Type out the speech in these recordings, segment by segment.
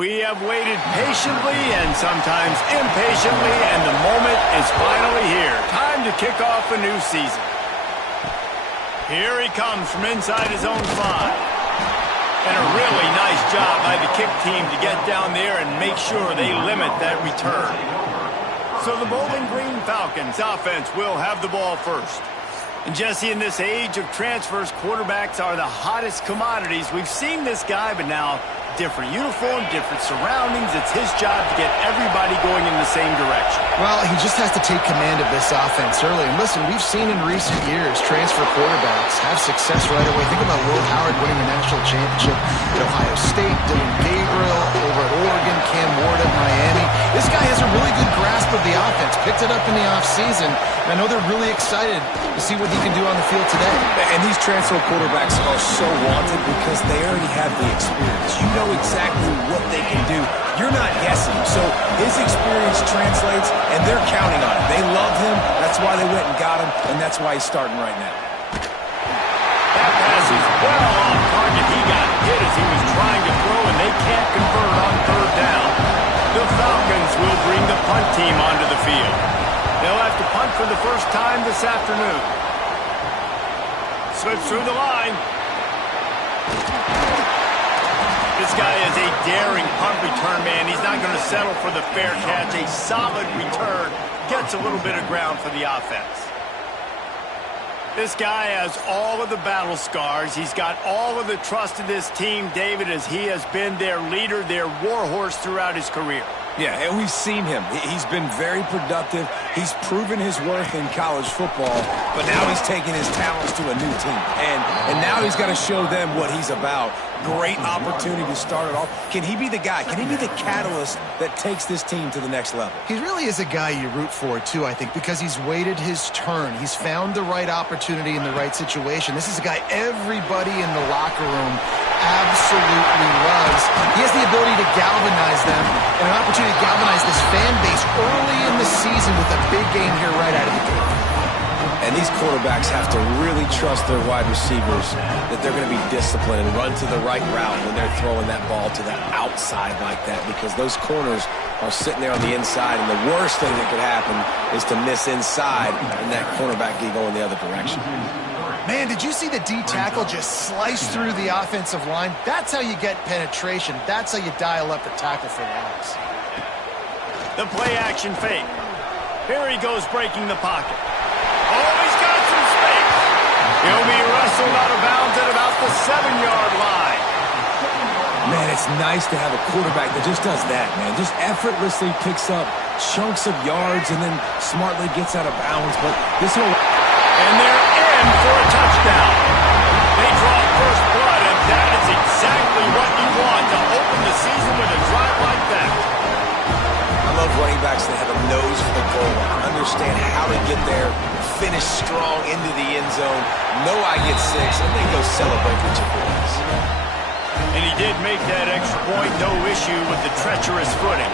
We have waited patiently and sometimes impatiently, and the moment is finally here. Time to kick off a new season. Here he comes from inside his own 5. And a really nice job by the kick team to get down there and make sure they limit that return. So the Bowling Green Falcons offense will have the ball first. And Jesse, in this age of transfers, quarterbacks are the hottest commodities. We've seen this guy, but now different uniform, different surroundings. It's his job to get everybody going in the same direction. Well, he just has to take command of this offense early. And listen, we've seen in recent years transfer quarterbacks have success right away. Think about Will Howard winning the national championship at Ohio State, Dylan Gabriel over at Oregon, Cam Ward at Miami. This guy has a really good grasp of the offense, picked it up in the offseason. And I know they're really excited to see what he can do on the field today. And these transfer quarterbacks are so wanted because they already have the experience. You know exactly what they can do. You're not guessing. So his experience translates, and they're counting on it. They love him. That's why they went and got him, and that's why he's starting right now. That pass is well on target. He got hit as he was trying to throw, and they can't convert on 3rd down. The Falcons will bring the punt team onto the field. They'll have to punt for the first time this afternoon. Slips through the line. This guy is a daring punt return man. He's not going to settle for the fair catch. A solid return. Gets a little bit of ground for the offense. This guy has all of the battle scars. He's got all of the trust of this team, David, as he has been their leader, their warhorse throughout his career. Yeah, and we've seen him. He's been very productive. He's proven his worth in college football, but now he's taking his talents to a new team. And now he's got to show them what he's about. Great opportunity to start it off. Can he be the guy? Can he be the catalyst that takes this team to the next level? He really is a guy you root for, too, I think, because he's waited his turn. He's found the right opportunity in the right situation. This is a guy everybody in the locker room absolutely loves. He has the ability to galvanize them and an opportunity to galvanize this fan base early in the season with a big game here right out of the gate. And these quarterbacks have to really trust their wide receivers that they're going to be disciplined and run to the right route when they're throwing that ball to the outside like that, because those corners are sitting there on the inside, and the worst thing that could happen is to miss inside and that cornerback can go in the other direction. Man, did you see the D tackle just slice through the offensive line? That's how you get penetration. That's how you dial up the tackle for loss. The play action fake. Here he goes breaking the pocket. Oh, he's got some space. He'll be wrestled out of bounds at about the 7-yard line. Man, it's nice to have a quarterback that just does that, man. Just effortlessly picks up chunks of yards and then smartly gets out of bounds. But this whole... And they're in for a touchdown. They draw first blood, and that is exactly what you want to open the season with a drive like that. I love running backs that have a nose for the goal line, understand how to get there, finish strong into the end zone, know I get 6, and then go celebrate with your boys. And he did make that extra point, no issue with the treacherous footing.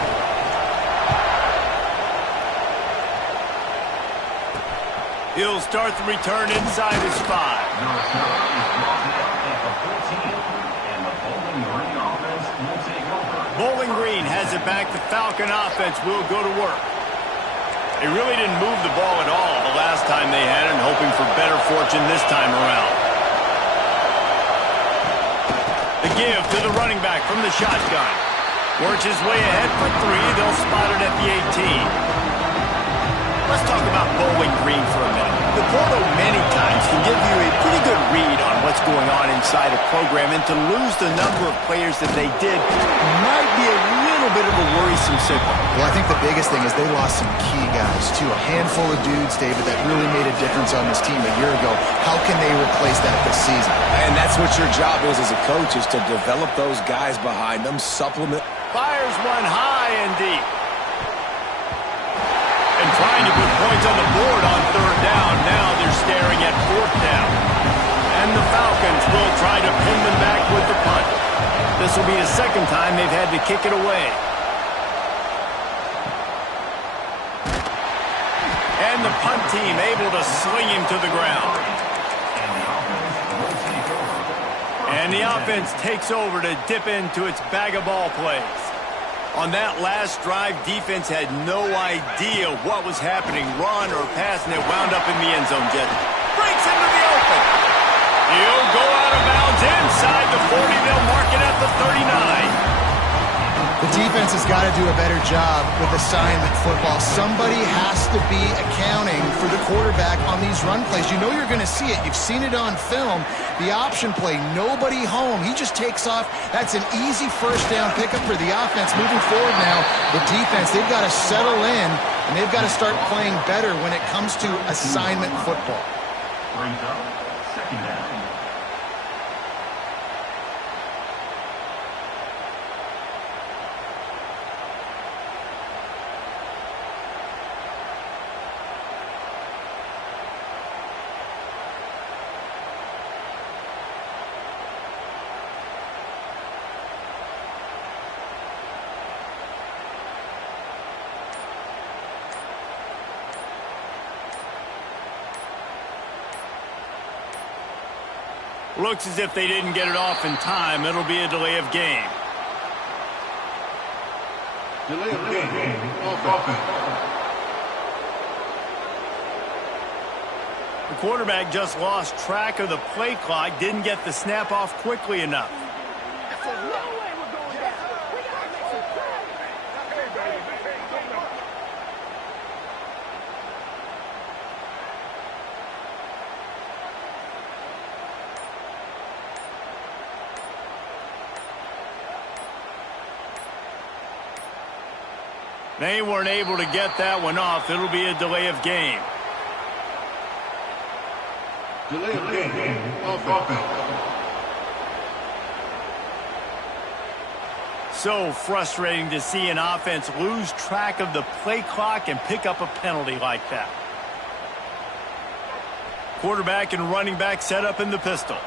He'll start the return inside his 5. Bowling Green has it back. The Falcon offense will go to work. They really didn't move the ball at all the last time they had it, hoping for better fortune this time around. The give to the running back from the shotgun. Works his way ahead for 3. They'll spot it at the 18. Let's talk about Bowling Green for a minute. The portal many times can give you a pretty good read on what's going on inside a program, and to lose the number of players that they did might be a little bit of a worrisome signal. Well, I think the biggest thing is they lost some key guys, too. A handful of dudes, David, that really made a difference on this team a year ago. How can they replace that this season? And that's what your job is as a coach, is to develop those guys behind them, supplement. Fires one high and deep. And trying to put points on the board on 3rd down. Now they're staring at 4th down. And the Falcons will try to pin them back with the punt. This will be the second time they've had to kick it away. And the punt team able to sling him to the ground. And the offense takes over to dip into its bag of ball plays. On that last drive, defense had no idea what was happening. Run or pass, and it wound up in the end zone. Jet breaks into the open. He'll go out of bounds inside the 40. They'll mark it at the 39. The defense has got to do a better job with assignment football. Somebody has to be accounting for the quarterback on these run plays. You know you're going to see it. You've seen it on film. The option play, nobody home. He just takes off. That's an easy first down pickup for the offense. Moving forward now, the defense, they've got to settle in, and they've got to start playing better when it comes to assignment football. Brings up second down. Looks as if they didn't get it off in time. It'll be a delay of game. Delay of game. Offense. The quarterback just lost track of the play clock, didn't get the snap off quickly enough. They weren't able to get that one off. It'll be a delay of game. Delay of game. Offense. So frustrating to see an offense lose track of the play clock and pick up a penalty like that. Quarterback and running back set up in the pistol.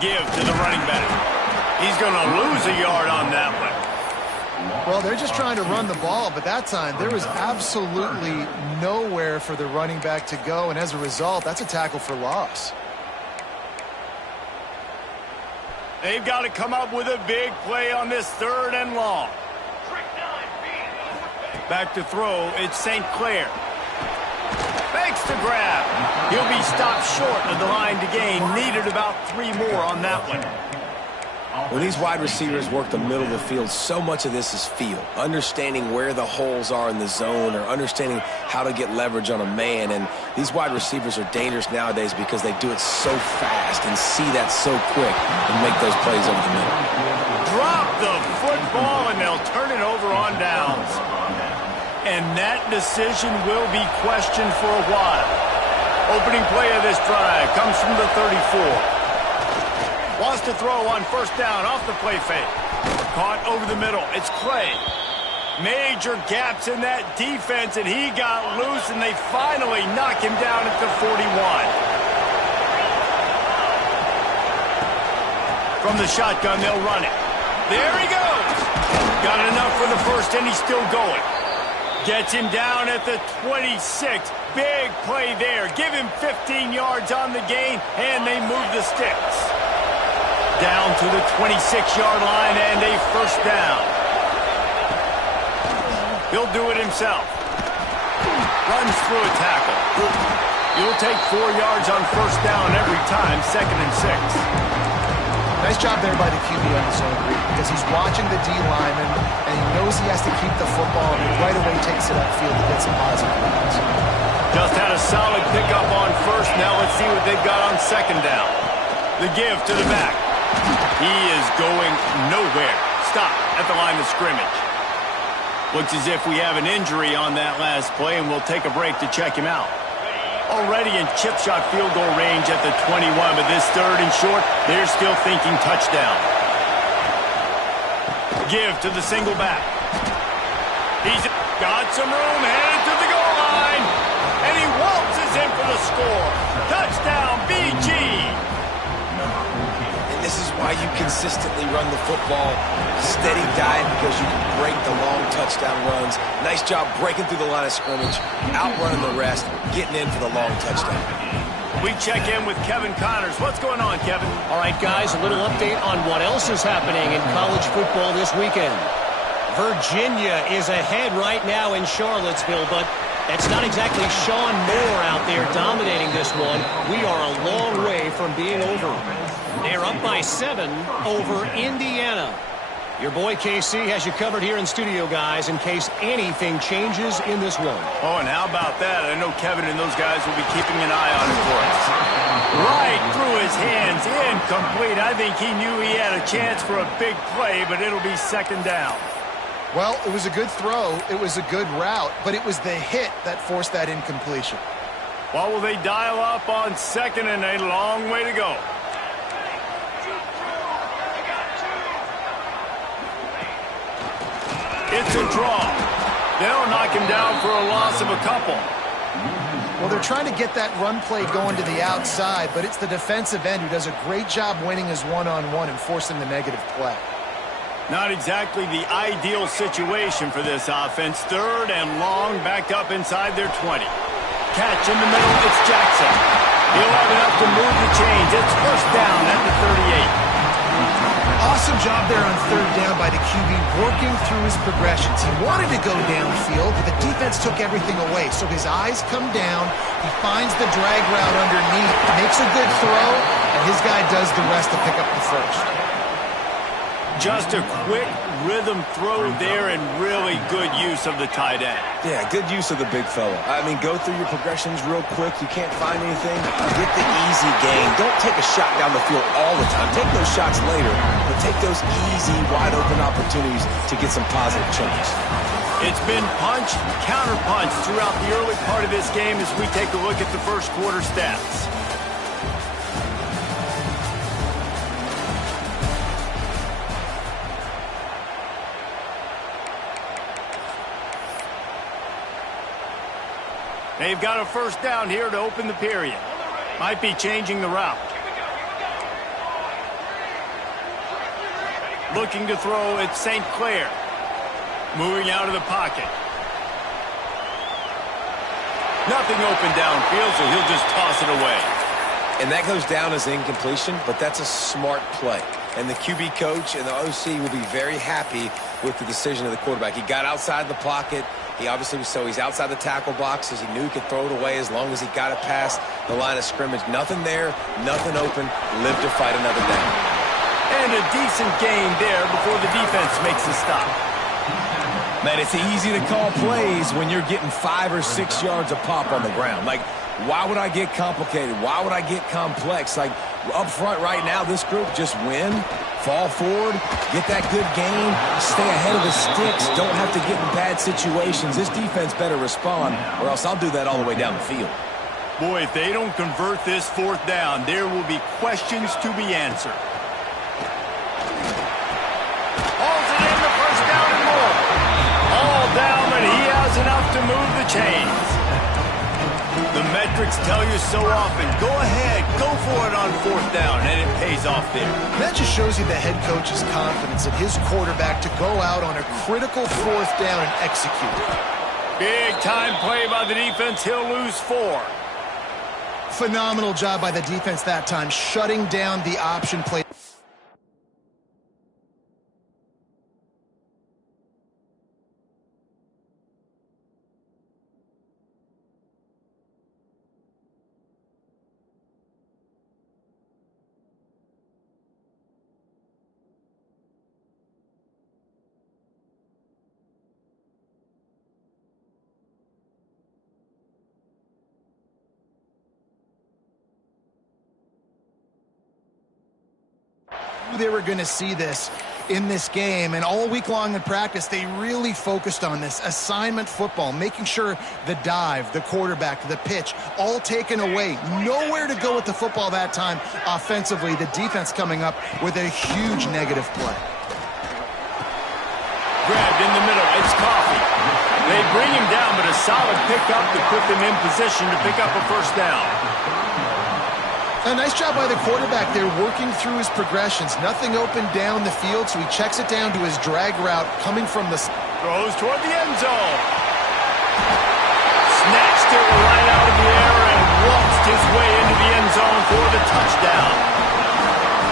Give to the running back. He's going to lose a yard on that one. Well, they're just trying to run the ball, but that time there was absolutely nowhere for the running back to go, and as a result, that's a tackle for loss. They've got to come up with a big play on this 3rd and long. Back to throw, it's St. Clair. Fakes to grab. He'll be stopped short of the line to gain. Needed about 3 more on that one. When these wide receivers work the middle of the field, so much of this is feel. Understanding where the holes are in the zone or understanding how to get leverage on a man. And these wide receivers are dangerous nowadays because they do it so fast and see that so quick and make those plays over the middle. Drop the football and they'll turn it over on downs. And that decision will be questioned for a while. Opening play of this drive comes from the 34. Wants to throw on 1st down off the play fake. Caught over the middle. It's Clay. Major gaps in that defense, and he got loose, and they finally knock him down at the 41. From the shotgun, they'll run it. There he goes. Got enough for the first, and he's still going. Gets him down at the 26. Big play there. Give him 15 yards on the gain, and they move the sticks. Down to the 26-yard line and a 1st down. He'll do it himself. Runs through a tackle. He'll take 4 yards on 1st down every time, 2nd and 6. Nice job there by the QB on the zone read because he's watching the D lineman and he knows he has to keep the football and he right away takes it upfield to get some positive yards. Just had a solid pickup on 1st. Now let's see what they've got on 2nd down. The give to the back. He is going nowhere. Stop at the line of scrimmage. Looks as if we have an injury on that last play, and we'll take a break to check him out. Already in chip shot field goal range at the 21, but this 3rd and short, they're still thinking touchdown. Give to the single back. He's got some room, headed to the goal score. Touchdown, BG. And this is why you consistently run the football. A steady diet because you can break the long touchdown runs. Nice job breaking through the line of scrimmage, outrunning the rest, getting in for the long touchdown. We check in with Kevin Connors. What's going on, Kevin? All right, guys, a little update on what else is happening in college football this weekend. Virginia is ahead right now in Charlottesville, but that's not exactly Sean Moore out there dominating this one. We are a long way from being over. They're up by 7 over Indiana. Your boy KC has you covered here in studio, guys, in case anything changes in this one. Oh, and how about that? I know Kevin and those guys will be keeping an eye on it for us. Right through his hands, incomplete. I think he knew he had a chance for a big play, but it'll be second down. Well, it was a good throw. It was a good route, but it was the hit that forced that incompletion. Well, will they dial up on second and a long way to go? It's a draw. They'll knock him down for a loss of a couple. Well, they're trying to get that run play going to the outside, but it's the defensive end who does a great job winning his one-on-one and forcing the negative play. Not exactly the ideal situation for this offense. Third and long, backed up inside their 20. Catch in the middle, it's Jackson. He'll have enough to move the chains. It's first down at the 38. Awesome job there on third down by the QB, working through his progressions. He wanted to go downfield, but the defense took everything away. So his eyes come down, he finds the drag route underneath, makes a good throw, and his guy does the rest to pick up the first. Just a quick rhythm throw there and really good use of the tight end. Yeah, good use of the big fella. I mean, go through your progressions real quick. You can't find anything. Get the easy gain. Don't take a shot down the field all the time. Take those shots later, but take those easy, wide-open opportunities to get some positive chunks. It's been punch, counter-punch throughout the early part of this game as we take a look at the first quarter stats. They've got a first down here to open the period. Might be changing the route. Looking to throw at St. Clair. Moving out of the pocket. Nothing open downfield, so he'll just toss it away. And that goes down as incompletion, but that's a smart play. And the QB coach and the OC will be very happy with the decision of the quarterback. He got outside the pocket. He obviously was he's outside the tackle boxes. He knew he could throw it away as long as he got it past the line of scrimmage. Nothing there, nothing open. Live to fight another down. And a decent gain there before the defense makes a stop. Man, it's easy to call plays when you're getting 5 or 6 yards a pop on the ground. Like, why would I get complicated? Why would I get complex? Like, up front right now, this group just win, fall forward, get that good gain, stay ahead of the sticks, don't have to get in bad situations. This defense better respond, or else I'll do that all the way down the field. Boy, if they don't convert this fourth down, there will be questions to be answered. Hauls it in the first down and more. All down, but he has enough to move the chains. The metrics tell you so often, go ahead, go for it on fourth down, and it pays off there. That just shows you the head coach's confidence in his quarterback to go out on a critical fourth down and execute. Big time play by the defense. He'll lose 4. Phenomenal job by the defense that time, shutting down the option play. They were going to see this in this game, and all week long in practice they really focused on this assignment football, making sure the dive, the quarterback, the pitch, all taken away. Nowhere to go with the football that time offensively. The defense coming up with a huge negative play. Grabbed in the middle, it's Coffee. They bring him down, but a solid pickup to put them in position to pick up a first down. A nice job by the quarterback there, working through his progressions. Nothing open down the field, so he checks it down to his drag route coming from the... Throws toward the end zone. Snatched it right out of the air and waltzed his way into the end zone for the touchdown.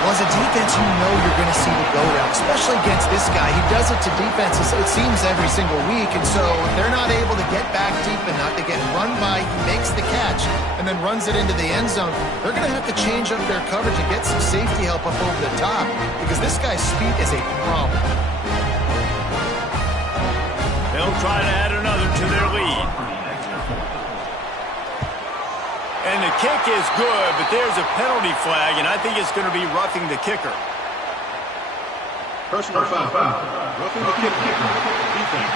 Well, as a defense, you know you're going to see the go route, especially against this guy. He does it to defenses, it seems, every single week, and so if they're not able to get back deep enough to get run by, he makes the catch and then runs it into the end zone. They're going to have to change up their coverage and get some safety help up over the top because this guy's speed is a problem. They'll try to add another to their lead. And the kick is good, but there's a penalty flag, and I think it's going to be roughing the kicker. Personal foul. Roughing the kicker. Defense.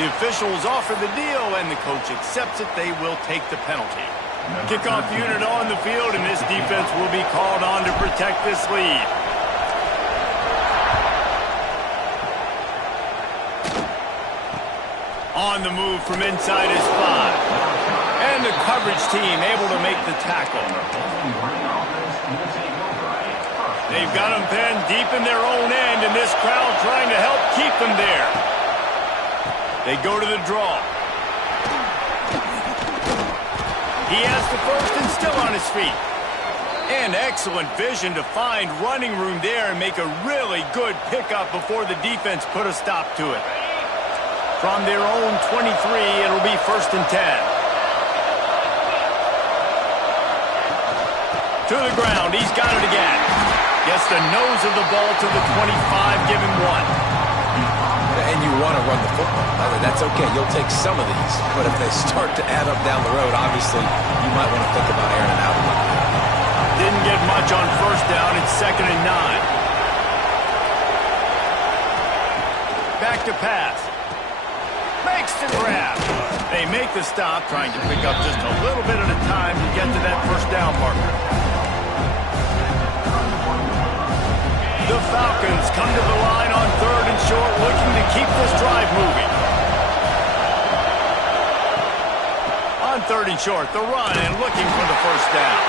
The officials offer the deal, and the coach accepts it. They will take the penalty. Kickoff unit on the field, and this defense will be called on to protect this lead. On the move from inside his 5. And the coverage team able to make the tackle. They've got him pinned deep in their own end, and this crowd trying to help keep them there. They go to the draw. He has the first and still on his feet. And excellent vision to find running room there and make a really good pickup before the defense put a stop to it. From their own 23, it'll be 1st and 10. To the ground, he's got it again. Gets the nose of the ball to the 25, give him 1. And you want to run the football. That's okay. You'll take some of these. But if they start to add up down the road, obviously, you might want to think about airing it out a little bit. Didn't get much on 1st down. It's 2nd and 9. Back to pass. Makes the grab. They make the stop, trying to pick up just a little bit at a time to get to that 1st down marker. The Falcons come to the line on 3rd and short, looking to keep this drive moving. On 3rd and short, the run and looking for the 1st down.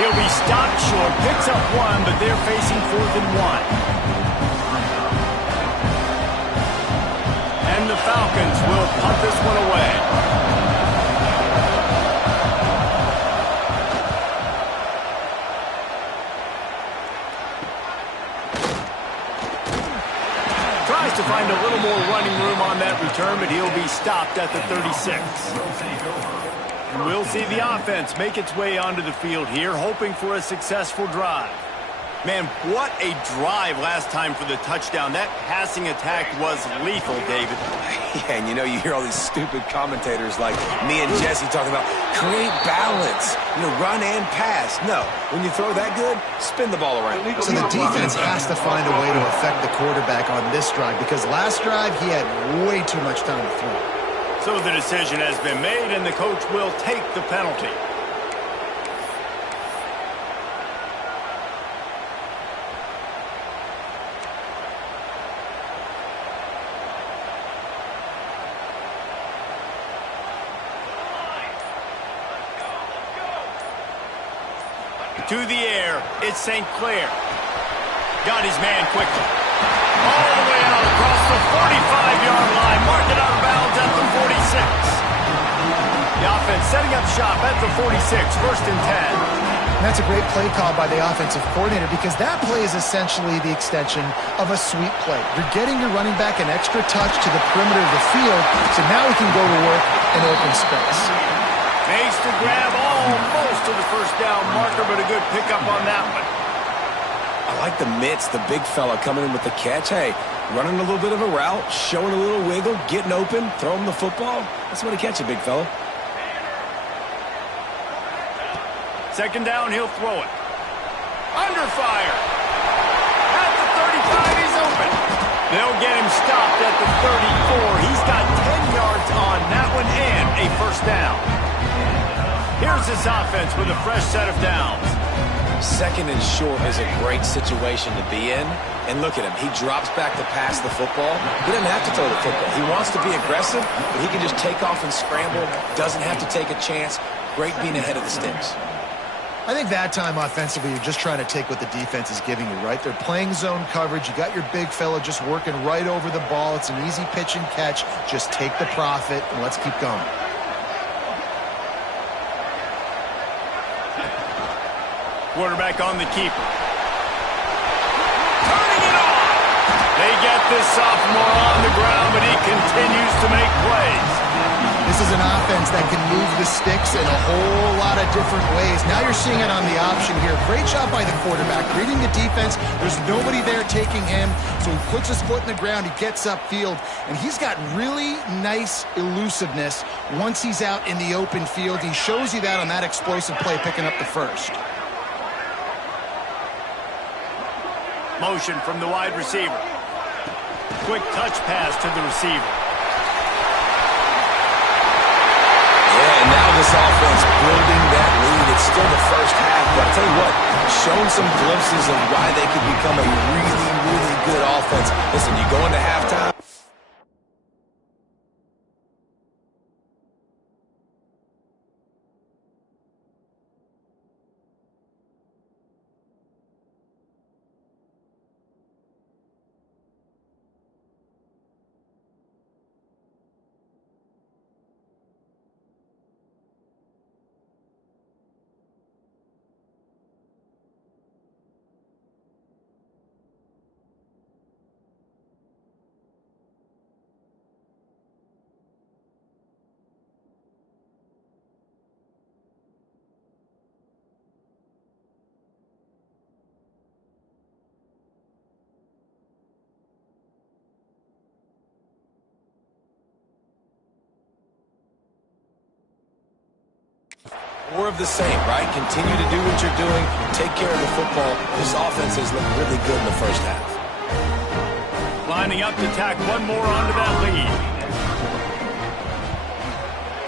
He'll be stopped short, picks up 1, but they're facing 4th and 1. And the Falcons will punt this one away. Tries to find a little more running room on that return, but he'll be stopped at the 36. And we'll see the offense make its way onto the field here, hoping for a successful drive. Man, what a drive last time for the touchdown. That passing attack was lethal, David. Yeah, and you hear all these stupid commentators like me and Jesse talking about create balance, run and pass. No, when you throw that good, spin the ball around. So the defense has to find a way to affect the quarterback on this drive because last drive he had way too much time to throw. So the decision has been made, and the coach will take the penalty. To the air, it's St. Clair. Got his man quickly. All the way out across the 45-yard line. Marked it out of bounds at the 46. The offense setting up shop at the 46, 1st and 10. That's a great play call by the offensive coordinator because that play is essentially the extension of a sweep play. You're getting your running back an extra touch to the perimeter of the field, so now he can go to work in open space. Makes the grab almost to the 1st down marker, but a good pickup on that one. I like the mitts, the big fella coming in with the catch. Hey, running a little bit of a route, showing a little wiggle, getting open, throwing the football. That's what he catch it, big fella. 2nd down, he'll throw it. Under fire. At the 35, he's open. They'll get him stopped at the 34. He's got 10 yards on that one and a 1st down. Here's his offense with a fresh set of downs. Second and short is a great situation to be in. And look at him. He drops back to pass the football. He doesn't have to throw the football. He wants to be aggressive, but he can just take off and scramble. Doesn't have to take a chance. Great being ahead of the sticks. I think that time offensively, you're just trying to take what the defense is giving you, right? They're playing zone coverage. You got your big fella just working right over the ball. It's an easy pitch and catch. Just take the profit, and let's keep going. Quarterback on the keeper. Turning it on! They get this sophomore on the ground, but he continues to make plays. This is an offense that can move the sticks in a whole lot of different ways. Now you're seeing it on the option here. Great job by the quarterback. Reading the defense, there's nobody there taking him, so he puts his foot in the ground, he gets upfield, and he's got really nice elusiveness once he's out in the open field. He shows you that on that explosive play, picking up the first. Motion from the wide receiver. Quick touch pass to the receiver. And now this offense building that lead. It's still the first half, but I'll tell you what, shown some glimpses of why they could become a really, really good offense. Listen, you go into halftime. More of the same, right? Continue to do what you're doing. Take care of the football. This offense has looked really good in the first half. Lining up to tack one more onto that lead.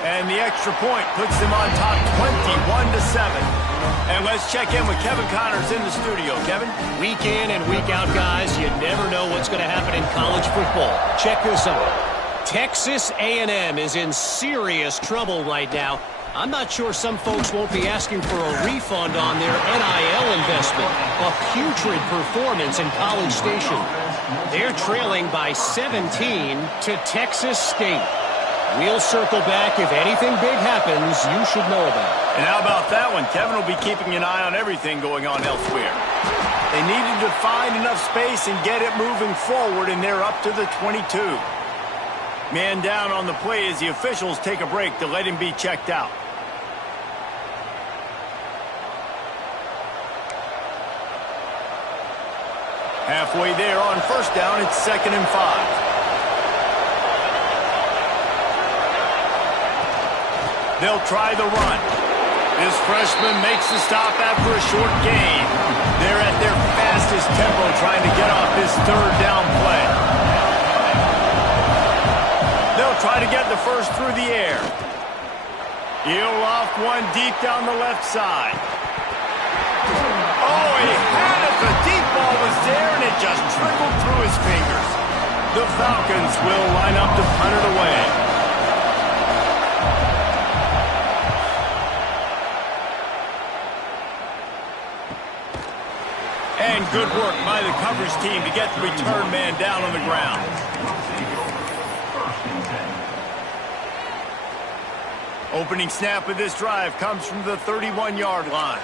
And the extra point puts them on top 21-7. And let's check in with Kevin Connors in the studio. Kevin? Week in and week out, guys, you never know what's going to happen in college football. Check this out. Texas A&M is in serious trouble right now. I'm not sure some folks won't be asking for a refund on their NIL investment. A putrid performance in College Station. They're trailing by 17 to Texas State. We'll circle back. If anything big happens, you should know about it. And how about that one? Kevin will be keeping an eye on everything going on elsewhere. They needed to find enough space and get it moving forward, and they're up to the 22. Man down on the play as the officials take a break to let him be checked out. Halfway there on first down, it's 2nd and 5. They'll try the run. This freshman makes the stop after a short gain. They're at their fastest tempo trying to get off this 3rd down play. They'll try to get the first through the air. He'll loft one deep down the left side. Oh, he had it. The deep ball was there, and it just trickled through his fingers. The Falcons will line up to punt it away. And good work by the coverage team to get the return man down on the ground. Opening snap of this drive comes from the 31-yard line.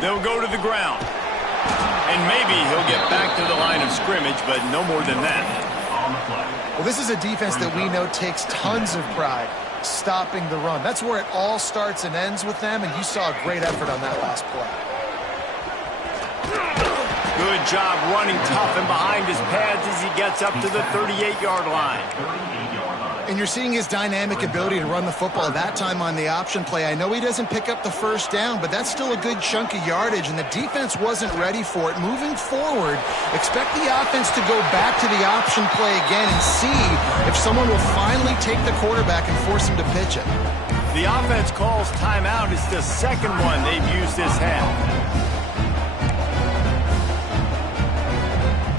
They'll go to the ground. And maybe he'll get back to the line of scrimmage, but no more than that. Well, this is a defense that we know takes tons of pride stopping the run. That's where it all starts and ends with them, and you saw a great effort on that last play. Good job running tough and behind his pads as he gets up to the 38-yard line. And you're seeing his dynamic ability to run the football that time on the option play. I know he doesn't pick up the first down, but that's still a good chunk of yardage, and the defense wasn't ready for it. Moving forward, expect the offense to go back to the option play again and see if someone will finally take the quarterback and force him to pitch it. The offense calls timeout. It's the second one they've used this half.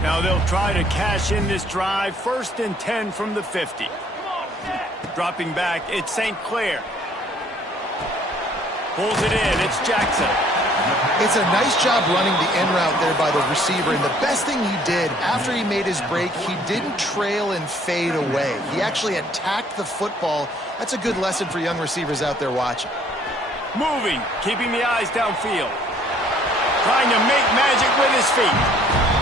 Now they'll try to cash in this drive. 1st and 10 from the 50. Dropping back, it's St. Clair. Pulls it in, it's Jackson. It's a nice job running the in route there by the receiver, and the best thing he did after he made his break, he didn't trail and fade away. He actually attacked the football. That's a good lesson for young receivers out there watching. Moving, keeping the eyes downfield. Trying to make magic with his feet.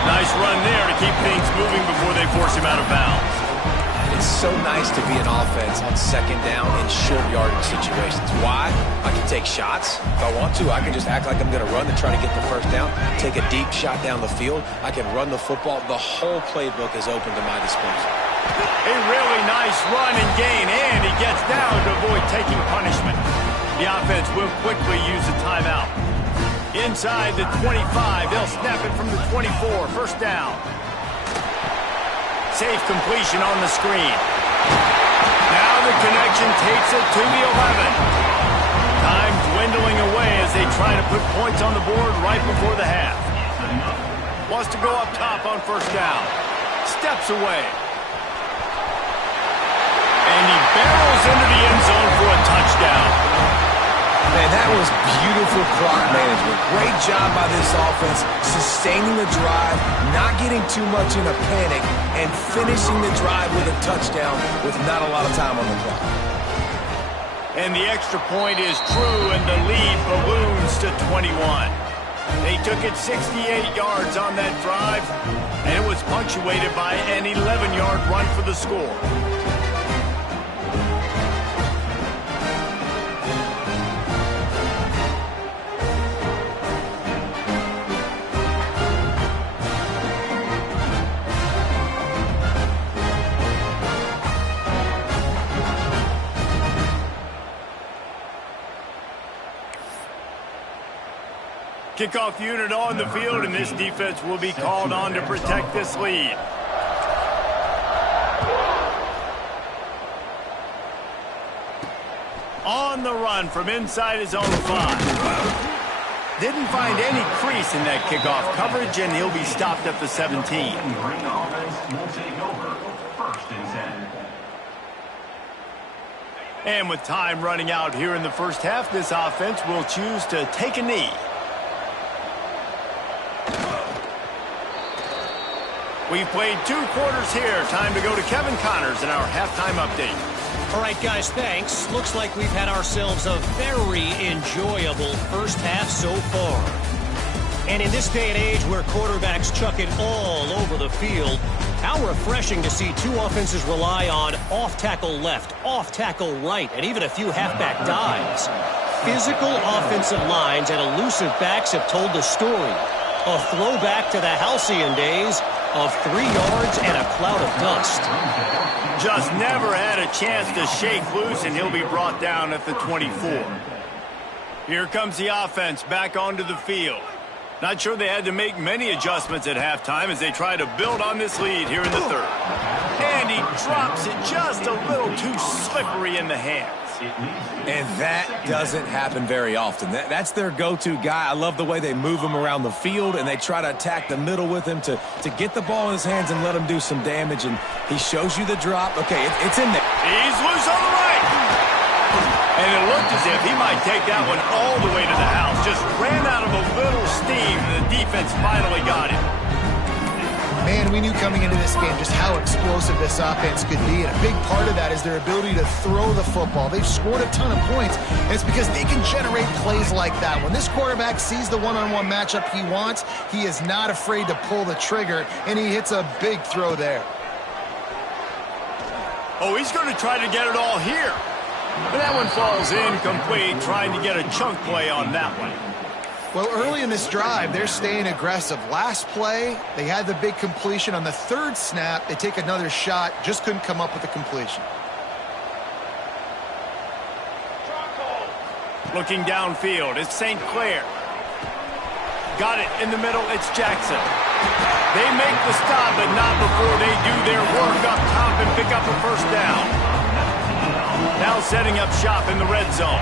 Nice run there to keep things moving before they force him out of bounds. It's so nice to be an offense on 2nd down in short yardage situations. Why? I can take shots. If I want to, I can just act like I'm going to run to try to get the 1st down, take a deep shot down the field. I can run the football. The whole playbook is open to my disposal. A really nice run and gain, and he gets down to avoid taking punishment. The offense will quickly use a timeout. Inside the 25, they'll snap it from the 24, 1st down. Safe completion on the screen. Now the connection takes it to the 11. Time dwindling away as they try to put points on the board right before the half. Wants to go up top on 1st down. Steps away. And he barrels into the end zone for a touchdown. Man, that was beautiful clock management. Great job by this offense, sustaining the drive, not getting too much in a panic, and finishing the drive with a touchdown with not a lot of time on the clock. And the extra point is true, and the lead balloons to 21. They took it 68 yards on that drive, and it was punctuated by an 11-yard run for the score. Kickoff unit on the field, and this defense will be called on to protect this lead. On the run from inside his own 5. Didn't find any crease in that kickoff coverage, and he'll be stopped at the 17. And with time running out here in the 1st half, this offense will choose to take a knee. We've played 2 quarters here. Time to go to Kevin Connors in our halftime update. All right, guys, thanks. Looks like we've had ourselves a very enjoyable 1st half so far. And in this day and age where quarterbacks chuck it all over the field, how refreshing to see 2 offenses rely on off-tackle left, off-tackle right, and even a few halfback dives. Physical offensive lines and elusive backs have told the story. A throwback to the halcyon days of 3 yards and a cloud of dust. Just never had a chance to shake loose, and he'll be brought down at the 24. Here comes the offense back onto the field. Not sure they had to make many adjustments at halftime as they try to build on this lead here in the 3rd. And he drops it just a little too slippery in the hands. And that doesn't happen very often. That's their go-to guy. I love the way they move him around the field, and they try to attack the middle with him to get the ball in his hands and let him do some damage. And he shows you the drop. Okay, it's in there. He's loose on the right. And it looked as if he might take that one all the way to the house. Just ran out of a little steam, and the defense finally got him. Man, we knew coming into this game just how explosive this offense could be, and a big part of that is their ability to throw the football. They've scored a ton of points, and it's because they can generate plays like that. When this quarterback sees the one-on-one matchup he wants, he is not afraid to pull the trigger, and he hits a big throw there. Oh, he's going to try to get it all here. But that one falls incomplete, trying to get a chunk play on that one. Well, early in this drive, they're staying aggressive. Last play, they had the big completion. On the 3rd snap, they take another shot, just couldn't come up with the completion. Looking downfield, it's St. Clair. Got it in the middle, it's Jackson. They make the stop, but not before they do their work up top and pick up a 1st down. Now Now setting up shop in the red zone.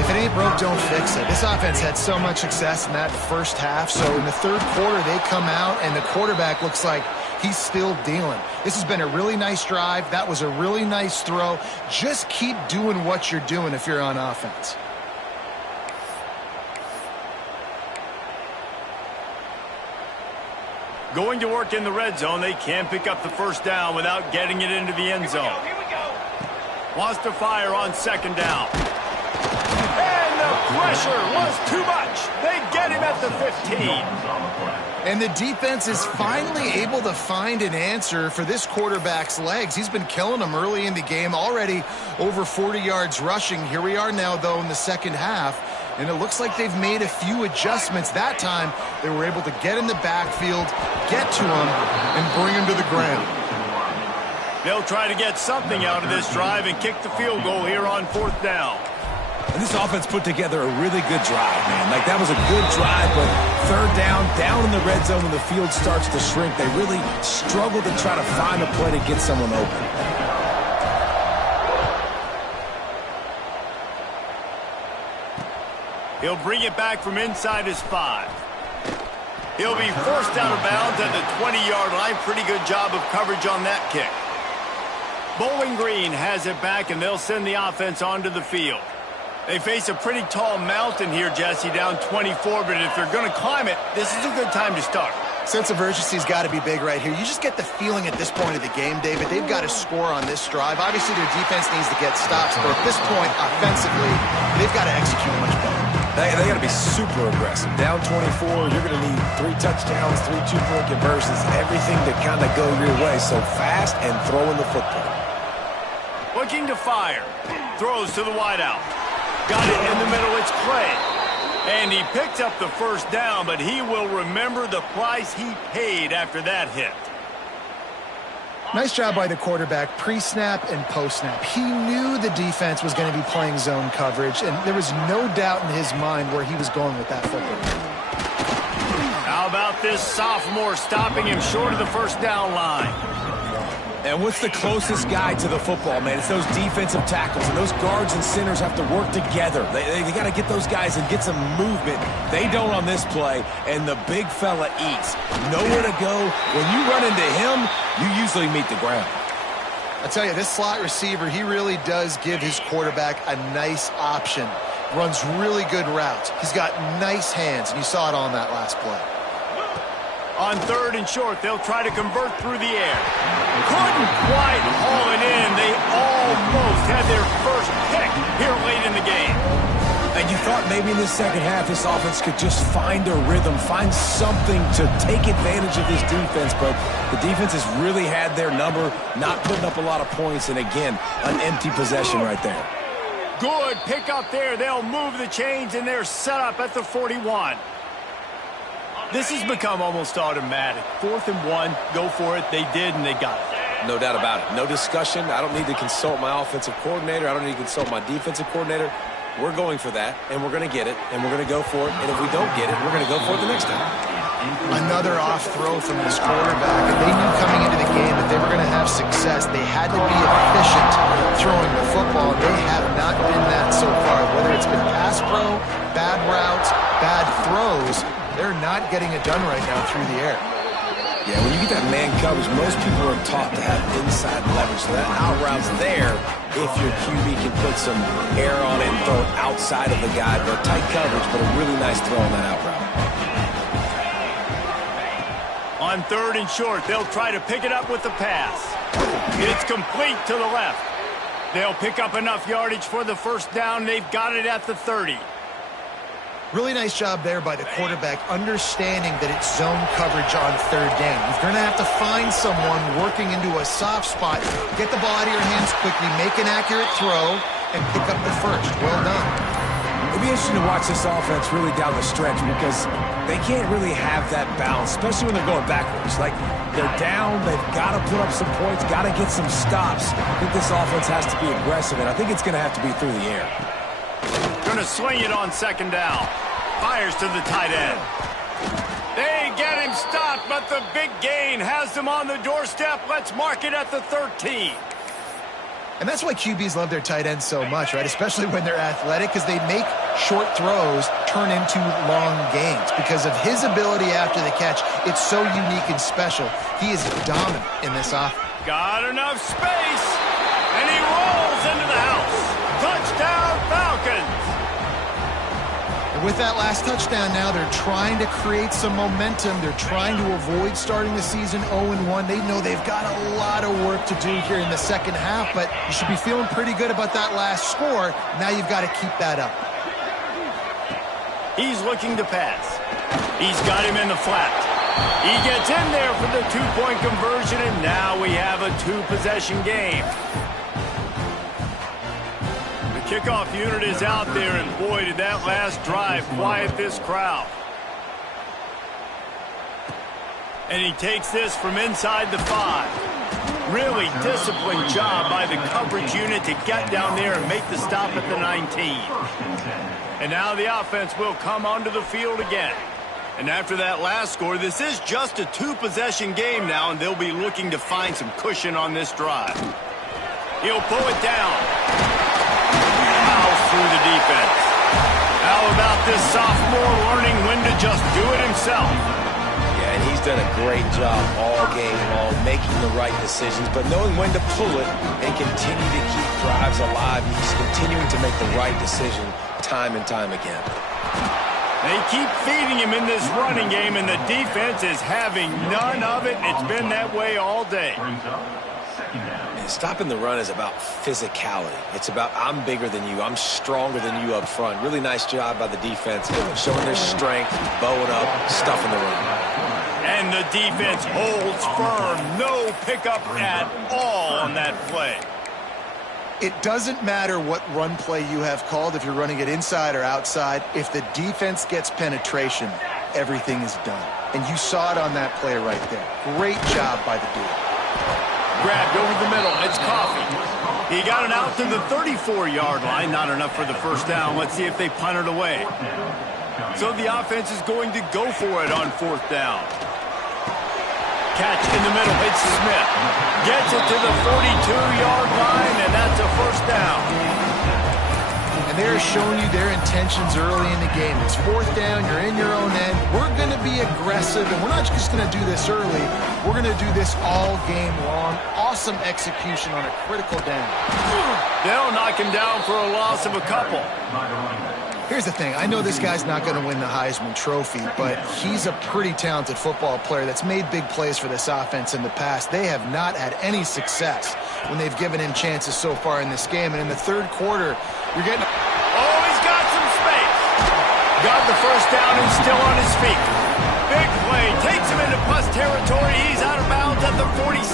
If it ain't broke, don't fix it. This offense had so much success in that first half, so in the third quarter they come out and the quarterback looks like he's still dealing. This has been a really nice drive. That was a really nice throw. Just keep doing what you're doing if you're on offense. Going to work in the red zone, they can't pick up the first down without getting it into the end zone. Wants to fire on second down. And the pressure was too much. They get him at the 15. And the defense is finally able to find an answer for this quarterback's legs. He's been killing them early in the game, already over 40 yards rushing. Here we are now, though, in the second half. And it looks like they've made a few adjustments. That time, they were able to get in the backfield, get to him, and bring him to the ground. They'll try to get something out of this drive and kick the field goal here on fourth down. And this offense put together a really good drive, man. Like, that was a good drive, but third down in the red zone when the field starts to shrink, they really struggle to try to find a play to get someone open. He'll bring it back from inside his 5. He'll be forced out of bounds at the 20-yard line. Pretty good job of coverage on that kick. Bowling Green has it back, and they'll send the offense onto the field. They face a pretty tall mountain here, Jesse, down 24, but if they're going to climb it, this is a good time to start. Sense of urgency's got to be big right here. You just get the feeling at this point of the game, David, they've got to score on this drive. Obviously, their defense needs to get stops, but at this point, offensively, they've got to execute much better. They got to be super aggressive. Down 24, you're going to need 3 touchdowns, 3 two-point conversions, everything to kind of go your way. So fast and throwing the football. Looking to fire. Throws to the wideout. Got it in the middle. It's Clay. And he picked up the first down, but he will remember the price he paid after that hit. Nice job by the quarterback, pre-snap and post-snap. He knew the defense was going to be playing zone coverage, and there was no doubt in his mind where he was going with that football. How about this sophomore stopping him short of the first down line? And what's the closest guy to the football, man? It's those defensive tackles, and those guards and centers have to work together. They got to get those guys and get some movement. They don't on this play, and the big fella eats. Nowhere to go. When you run into him, you usually meet the ground. I tell you, this slot receiver, he really does give his quarterback a nice option. Runs really good routes. He's got nice hands, and you saw it on that last play. On third and short, they'll try to convert through the air. Couldn't quite haul it in. They almost had their first pick here late in the game. And you thought maybe in this second half this offense could just find a rhythm, find something to take advantage of this defense, but the defense has really had their number, not putting up a lot of points, and again, an empty possession right there. Good pick up there. They'll move the chains, and they're set up at the 41. This has become almost automatic. 4th and 1, go for it. They did, and they got it. No doubt about it. No discussion. I don't need to consult my offensive coordinator. I don't need to consult my defensive coordinator. We're going for that, and we're going to get it, and we're going to go for it. And if we don't get it, we're going to go for it the next time. Another off throw from this quarterback, and they knew coming into the game that they were going to have success. They had to be efficient throwing the football. They have not been that so far. Whether it's been pass pro, bad routes, bad throws, they're not getting it done right now through the air. Yeah, when you get that man coverage, most people are taught to have inside leverage. So that out route's there if your QB can put some air on it and throw it outside of the guy. But tight coverage, but a really nice throw on that out route. On third and short, they'll try to pick it up with the pass. It's complete to the left. They'll pick up enough yardage for the first down. They've got it at the 30. Really nice job there by the quarterback, understanding that it's zone coverage on third down. You're going to have to find someone working into a soft spot, get the ball out of your hands quickly, make an accurate throw, and pick up the first. Well done. It'll be interesting to watch this offense really down the stretch because they can't really have that balance, especially when they're going backwards. Like, they're down, they've got to put up some points, got to get some stops. I think this offense has to be aggressive, and I think it's going to have to be through the air. Going to swing it on second down. Fires to the tight end. They get him stopped, but the big gain has them on the doorstep. Let's mark it at the 13. And that's why QBs love their tight ends so much, right? Especially when they're athletic, because they make short throws turn into long gains. Because of his ability after the catch, it's so unique and special. He is dominant in this offense. Got enough space, and he rolls into the house. Touchdown, Falcons! And with that last touchdown now, they're trying to create some momentum. They're trying to avoid starting the season 0-1. They know they've got a lot of work to do here in the second half, but you should be feeling pretty good about that last score. Now you've got to keep that up. He's looking to pass. He's got him in the flat. He gets in there for the two-point conversion, and now we have a two-possession game. The kickoff unit is out there, and boy, did that last drive quiet this crowd. And he takes this from inside the 5. Really disciplined job by the coverage unit to get down there and make the stop at the 19. And now the offense will come onto the field again. And after that last score, this is just a two-possession game now, and they'll be looking to find some cushion on this drive. He'll pull it down. Fouls through the defense. How about this sophomore learning when to just do it himself? Yeah, and he's done a great job all game long, making the right decisions, but knowing when to pull it and continue to keep drives alive. He's continuing to make the right decision time and time again. They keep feeding him in this running game, and the defense is having none of it. It's been that way all day. And stopping the run is about physicality. It's about I'm bigger than you, I'm stronger than you up front. Really nice job by the defense, showing their strength, bowing up, stuffing the run. And the defense holds firm. No pickup at all on that play. It doesn't matter what run play you have called, if you're running it inside or outside. If the defense gets penetration, everything is done. And you saw it on that play right there. Great job by the dude. Grabbed over the middle. It's Coffee. He got it out to the 34-yard line. Not enough for the first down. Let's see if they punt it away. So the offense is going to go for it on fourth down. Catch in the middle. It's Smith. Gets it to the 42-yard line, and that's a first down. And they're showing you their intentions early in the game. It's fourth down. You're in your own end. We're going to be aggressive, and we're not just going to do this early. We're going to do this all game long. Awesome execution on a critical down. They'll knock him down for a loss of a couple. Here's the thing. I know this guy's not going to win the Heisman Trophy, but he's a pretty talented football player that's made big plays for this offense in the past. They have not had any success when they've given him chances so far in this game. And in the third quarter, you're getting... Oh, he's got some space. Got the first down and still on his feet. Big play. Takes him into plus territory. He's out of bounds at the 47.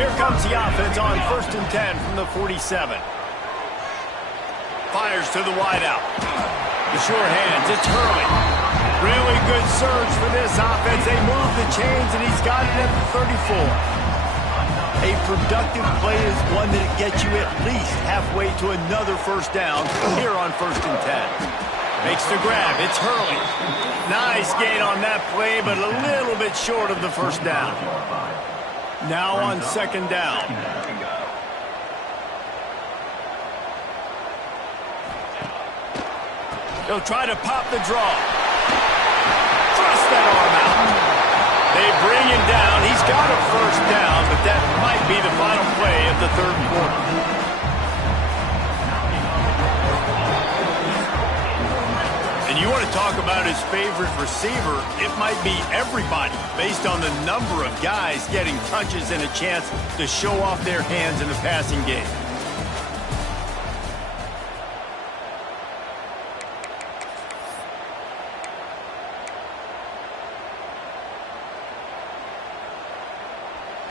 Here comes the offense on 1st and 10 from the 47. Fires to the wideout. The sure hands. It's Hurley. Really good surge for this offense. They move the chains, and he's got it at the 34. A productive play is one that gets you at least halfway to another first down here on 1st and 10. Makes the grab. It's Hurley. Nice gain on that play, but a little bit short of the first down. Now on 2nd down. He'll try to pop the draw. Thrust that arm out. They bring him down. He's got a first down, but that might be the final play of the third quarter. And you want to talk about his favorite receiver, it might be everybody based on the number of guys getting touches and a chance to show off their hands in the passing game.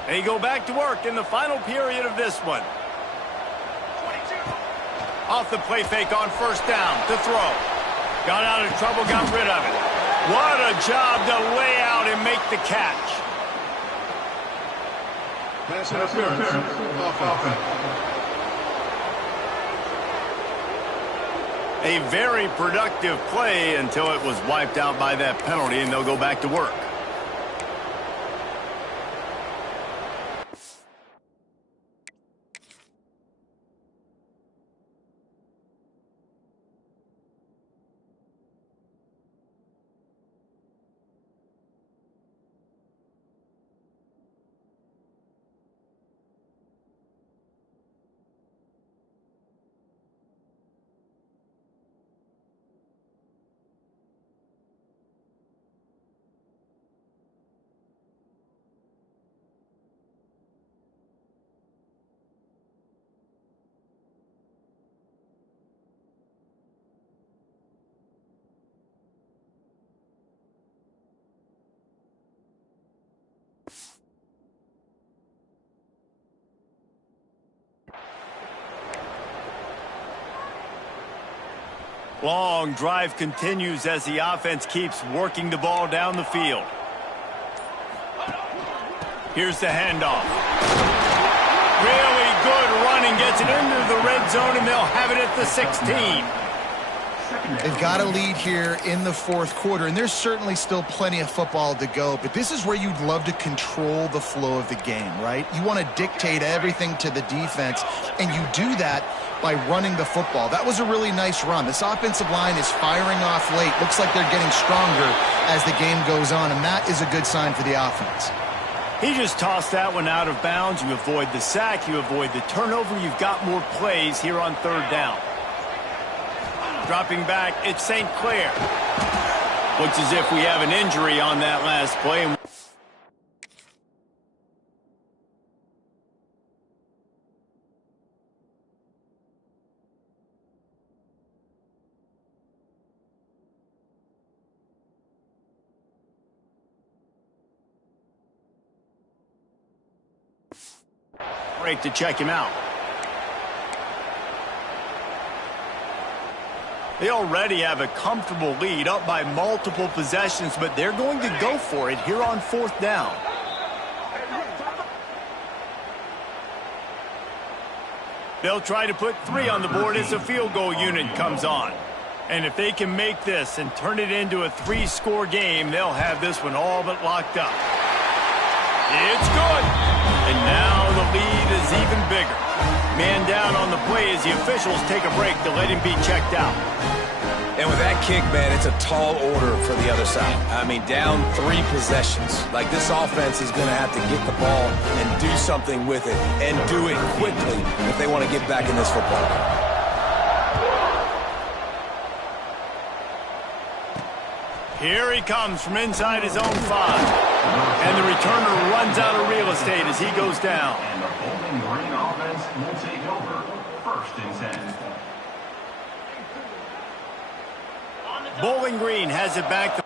They go back to work in the final period of this one. 22. Off the play fake on 1st down to throw. Got out of trouble, got rid of it. What a job to lay out and make the catch. Pass interference. Offense. A very productive play until it was wiped out by that penalty, and they'll go back to work. Long drive continues as the offense keeps working the ball down the field. Here's the handoff. Really good running, gets it into the red zone, and they'll have it at the 16. They've got a lead here in the fourth quarter, and there's certainly still plenty of football to go, but this is where you'd love to control the flow of the game, right? You want to dictate everything to the defense, and you do that by running the football. That was a really nice run. This offensive line is firing off late. Looks like they're getting stronger as the game goes on, and that is a good sign for the offense. He just tossed that one out of bounds. You avoid the sack, you avoid the turnover. You've got more plays here on third down. Dropping back, it's St. Clair. Looks as if we have an injury on that last play. Break to check him out. They already have a comfortable lead, up by multiple possessions, but they're going to go for it here on fourth down. They'll try to put 3 on the board as the field goal unit comes on. And if they can make this and turn it into a 3-score game, they'll have this one all but locked up. It's good. And now the lead is even bigger. Man down on the play as the officials take a break to let him be checked out. And with that kick, man, it's a tall order for the other side. I mean, down 3 possessions. Like, this offense is going to have to get the ball and do something with it, and do it quickly if they want to get back in this football game. Here he comes from inside his own 5. And the returner runs out of real estate as he goes down. And the Bowling Green offense will take over. 1st and 10. Bowling Green has it back.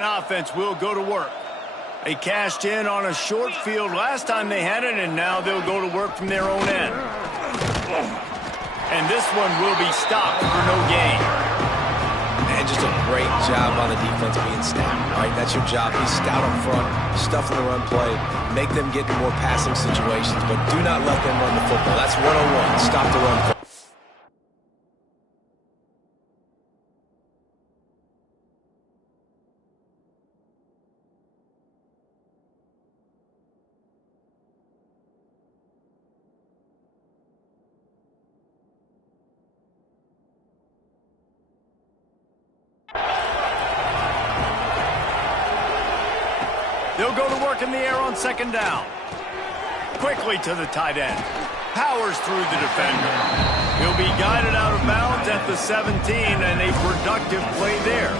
Offense will go to work. They cashed in on a short field last time they had it, and now they'll go to work from their own end. And this one will be stopped for no gain. And just a great job on the defense being stout, right? That's your job. Be stout up front, stuff in the run play, make them get in more passing situations, but do not let them run the football. That's 101. Stop the run play. They'll go to work in the air on 2nd down. Quickly to the tight end. Powers through the defender. He'll be guided out of bounds at the 17, and a productive play there.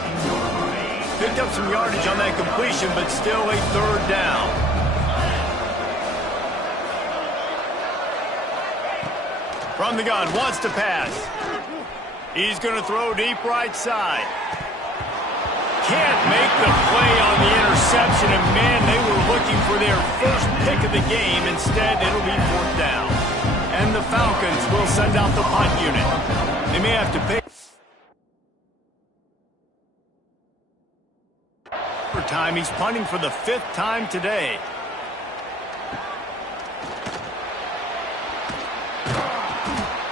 Picked up some yardage on that completion, but still a 3rd down. From the gun, wants to pass. He's going to throw deep right side. Can't make the play on the interception, and man, they were looking for for their first pick of the game. Instead, it'll be 4th down. And the Falcons will send out the punt unit. They may have to pay for time. He's punting for the 5th time today.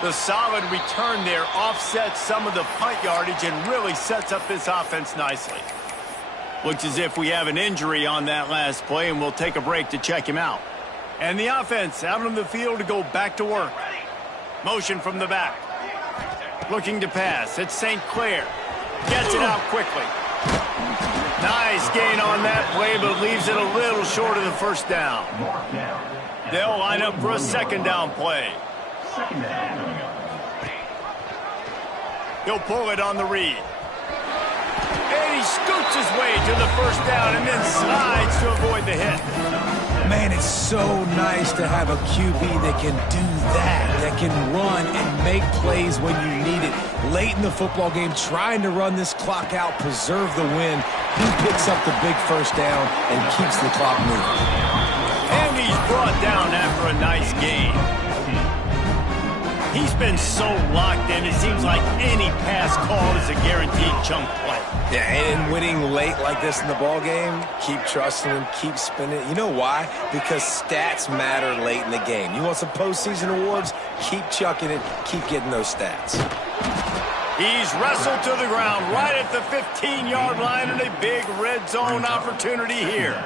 The solid return there offsets some of the punt yardage and really sets up this offense nicely. Looks as if we have an injury on that last play, and we'll take a break to check him out. And the offense out on the field to go back to work. Motion from the back. Looking to pass. It's St. Clair. Gets it out quickly. Nice gain on that play, but leaves it a little short of the 1st down. They'll line up for a 2nd down play. He'll pull it on the read. And he scoots his way to the 1st down and then slides to avoid the hit. Man, it's so nice to have a QB that can do that can run and make plays when you need it. Late in the football game, trying to run this clock out, preserve the win. He picks up the big 1st down and keeps the clock moving. And he's brought down after a nice gain. He's been so locked in, it seems like any pass call is a guaranteed chunk play. Yeah, and winning late like this in the ball game, keep trusting him, keep spinning. You know why? Because stats matter late in the game. You want some postseason awards? Keep chucking it, keep getting those stats. He's wrestled to the ground right at the 15-yard line and a big red zone opportunity here.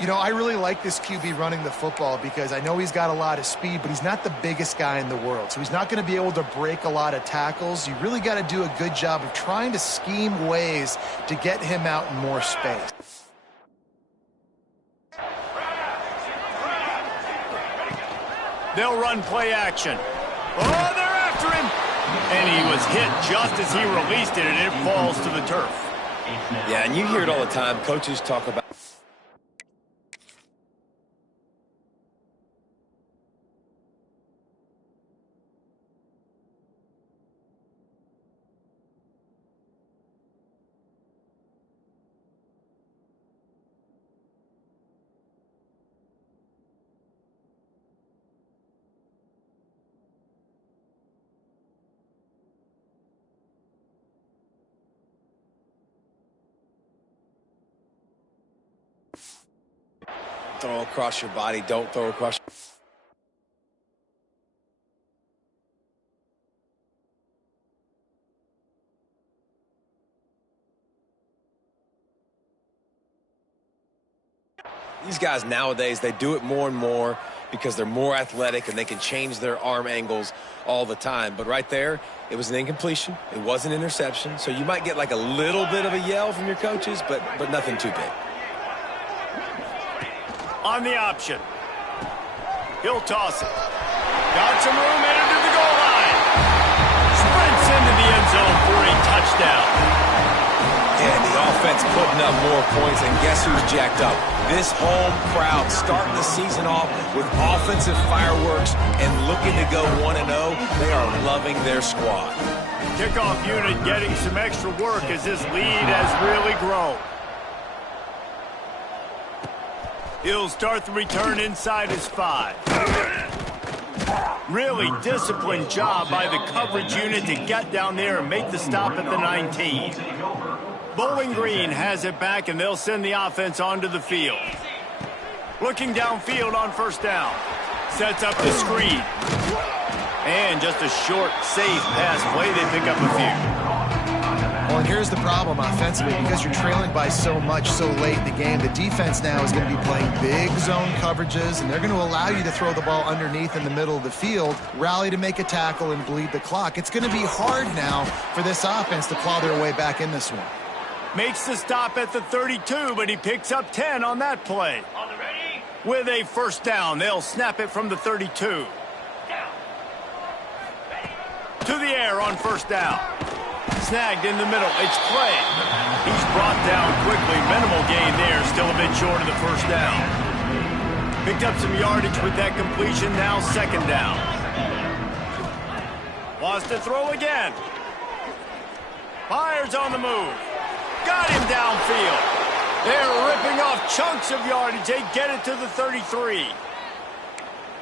You know, I really like this QB running the football because I know he's got a lot of speed, but he's not the biggest guy in the world. So he's not going to be able to break a lot of tackles. You really got to do a good job of trying to scheme ways to get him out in more space. They'll run play action. Oh, they're after him. And he was hit just as he released it, and it falls to the turf. Yeah, and you hear it all the time. Coaches talk about throw across your body, don't throw across your... These guys nowadays, they do it more and more because they're more athletic and they can change their arm angles all the time. But right there, it was an incompletion. It was an interception. So you might get like a little bit of a yell from your coaches, but nothing too big. On the option. He'll toss it. Got some room headed to the goal line. Sprints into the end zone for a touchdown. And the offense putting up more points, and guess who's jacked up? This home crowd starting the season off with offensive fireworks and looking to go 1-0. They are loving their squad. Kickoff unit getting some extra work as this lead has really grown. He'll start the return inside his 5. Really disciplined job by the coverage unit to get down there and make the stop at the 19. Bowling Green has it back, and they'll send the offense onto the field. Looking downfield on 1st down. Sets up the screen. And just a short, safe pass play. They pick up a few. Well, and here's the problem offensively. Because you're trailing by so much so late in the game, the defense now is going to be playing big zone coverages, and they're going to allow you to throw the ball underneath in the middle of the field, rally to make a tackle, and bleed the clock. It's going to be hard now for this offense to claw their way back in this one. Makes the stop at the 32, but he picks up 10 on that play. With a 1st down, they'll snap it from the 32. To the air on 1st down. Snagged in the middle. It's Clay. He's brought down quickly. Minimal gain there. Still a bit short of the 1st down. Picked up some yardage with that completion. Now 2nd down. Wants to throw again. Fires on the move. Got him downfield. They're ripping off chunks of yardage. They get it to the 33.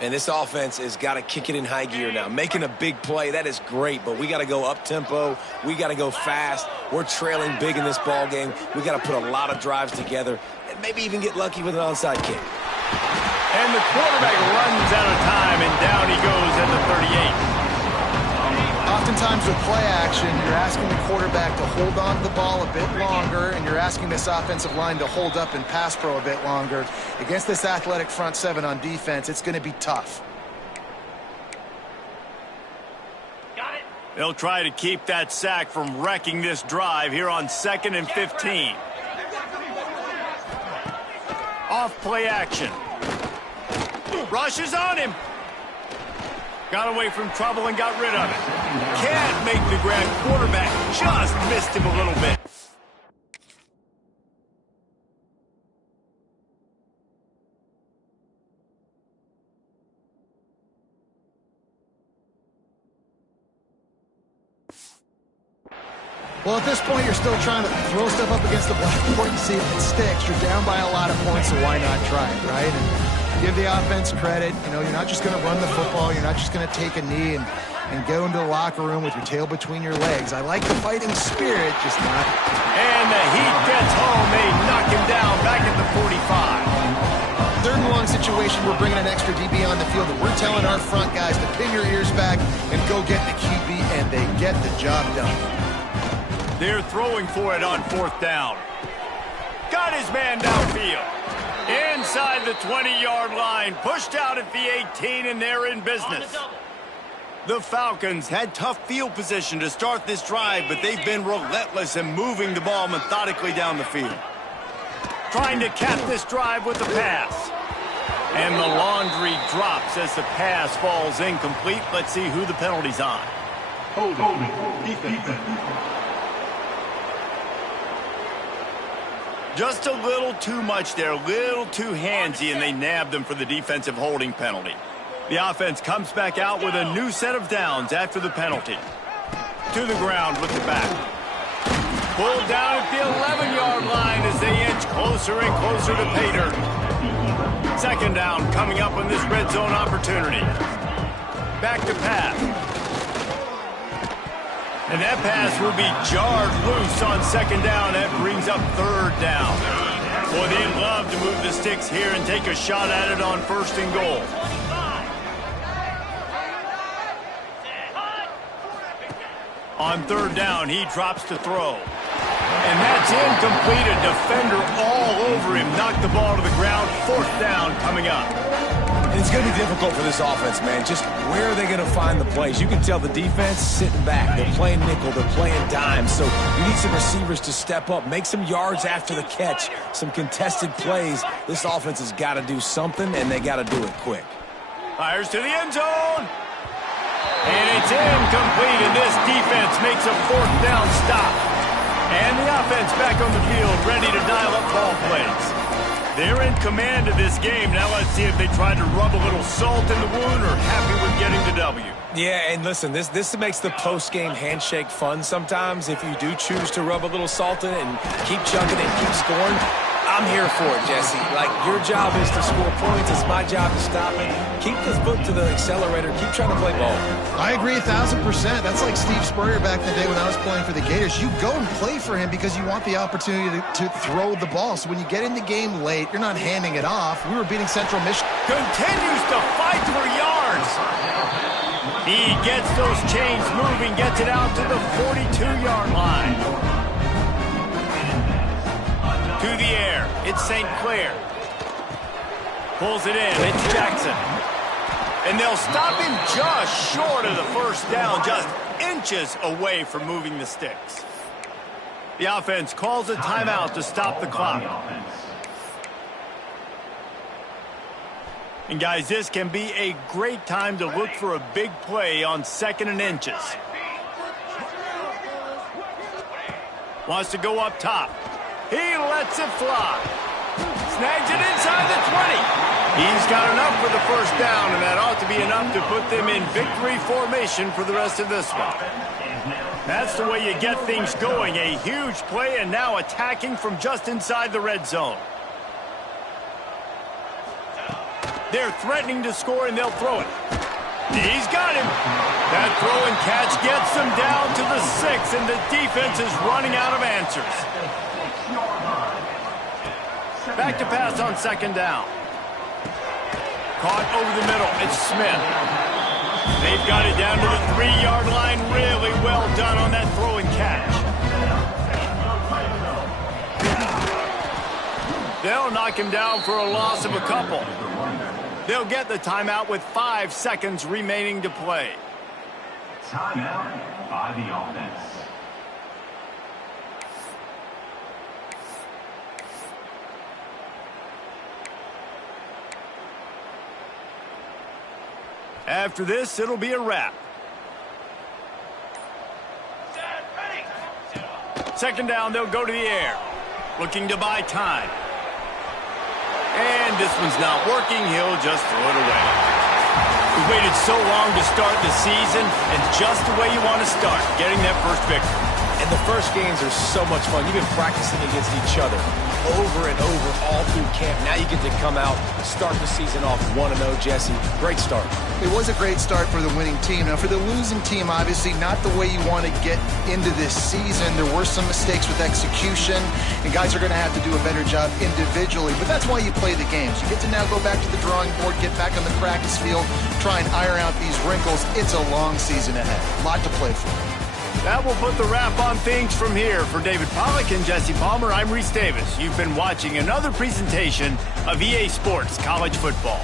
And this offense has got to kick it in high gear now. Making a big play, that is great, but we got to go up-tempo. We got to go fast. We're trailing big in this ball game. We got to put a lot of drives together and maybe even get lucky with an onside kick. And the quarterback runs out of time, and down he goes at the 38. Oftentimes with play action, you're asking the quarterback to hold on to the ball a bit longer, and you're asking this offensive line to hold up and pass pro a bit longer. Against this athletic front seven on defense, it's going to be tough. Got it. They'll try to keep that sack from wrecking this drive here on 2nd and 15. Off play action. Rushes on him. Got away from trouble and got rid of it. Can't make the grab. Quarterback just missed him a little bit. Well, at this point, you're still trying to throw stuff up against the blackboard and see if it sticks. You're down by a lot of points, so why not try it, right? And give the offense credit. You know, you're not just going to run the football. You're not just going to take a knee and go into the locker room with your tail between your legs. I like the fighting spirit, just not. And the heat gets home. They knock him down back at the 45. 3rd and long situation, we're bringing an extra DB on the field, and we're telling our front guys to pin your ears back and go get the QB, and they get the job done. They're throwing for it on 4th down. Got his man downfield. Inside the 20-yard line. Pushed out at the 18, and they're in business. The Falcons had tough field position to start this drive, but they've been relentless in moving the ball methodically down the field. Trying to cap this drive with the pass. And the laundry drops as the pass falls incomplete. Let's see who the penalty's on. Just a little too much there, a little too handsy, and they nabbed them for the defensive holding penalty. The offense comes back out with a new set of downs after the penalty. To the ground with the back. Pulled down at the 11-yard line as they inch closer and closer to pay dirt. 2nd down coming up on this red zone opportunity. Back to pass. And that pass will be jarred loose on 2nd down. That brings up 3rd down. Boy, they'd love to move the sticks here and take a shot at it on 1st and goal. On 3rd down, he drops to throw. And that's incomplete. A defender all over him. Knocked the ball to the ground. 4th down coming up. And it's going to be difficult for this offense, man. Just where are they going to find the plays? You can tell the defense sitting back. They're playing nickel. They're playing dime. So you need some receivers to step up, make some yards after the catch, some contested plays. This offense has got to do something, and they got to do it quick. Fires to the end zone. And it's incomplete, and this defense makes a 4th down stop. And the offense back on the field, ready to dial up ball plays. They're in command of this game. Now let's see if they try to rub a little salt in the wound or happy with getting the W. Yeah, and listen, this makes the post-game handshake fun sometimes. If you do choose to rub a little salt in it and keep chugging and keep scoring, I'm here for it, Jesse. Like, your job is to score points. It's my job to stop it. Keep the foot to the accelerator. Keep trying to play ball. I agree 1,000%. That's like Steve Spurrier back in the day when I was playing for the Gators. You go and play for him because you want the opportunity to throw the ball. So when you get in the game late, you're not handing it off. We were beating Central Michigan. Continues to fight for yards. He gets those chains moving, gets it out to the 42-yard line. To the air, it's St. Clair. Pulls it in, it's Jackson. And they'll stop him just short of the 1st down, just inches away from moving the sticks. The offense calls a timeout to stop the clock. And guys, this can be a great time to look for a big play on 2nd and inches. Wants to go up top. He lets it fly. Snags it inside the 20. He's got enough for the 1st down, and that ought to be enough to put them in victory formation for the rest of this one. That's the way you get things going. A huge play and now attacking from just inside the red zone. They're threatening to score and they'll throw it. He's got him. That throw and catch gets them down to the 6, and the defense is running out of answers. Back to pass on second down. Caught over the middle. It's Smith. They've got it down to the 3-yard line. Really well done on that throw and catch. They'll knock him down for a loss of a couple. They'll get the timeout with 5 seconds remaining to play. Timeout by the offense. After this, it'll be a wrap. Second down, they'll go to the air. Looking to buy time. And this one's not working. He'll just throw it away. We waited so long to start the season, and just the way you want to start, getting that first victory. And the first games are so much fun. You've been practicing against each other over and over all through camp. Now you get to come out, start the season off 1-0, Jesse. Great start. It was a great start for the winning team. Now, for the losing team, obviously not the way you want to get into this season. There were some mistakes with execution, and guys are going to have to do a better job individually. But that's why you play the games. You get to now go back to the drawing board, get back on the practice field, try and iron out these wrinkles. It's a long season ahead. A lot to play for. That will put the wrap on things from here. For David Pollack and Jesse Palmer, I'm Reese Davis. You've been watching another presentation of EA Sports College Football.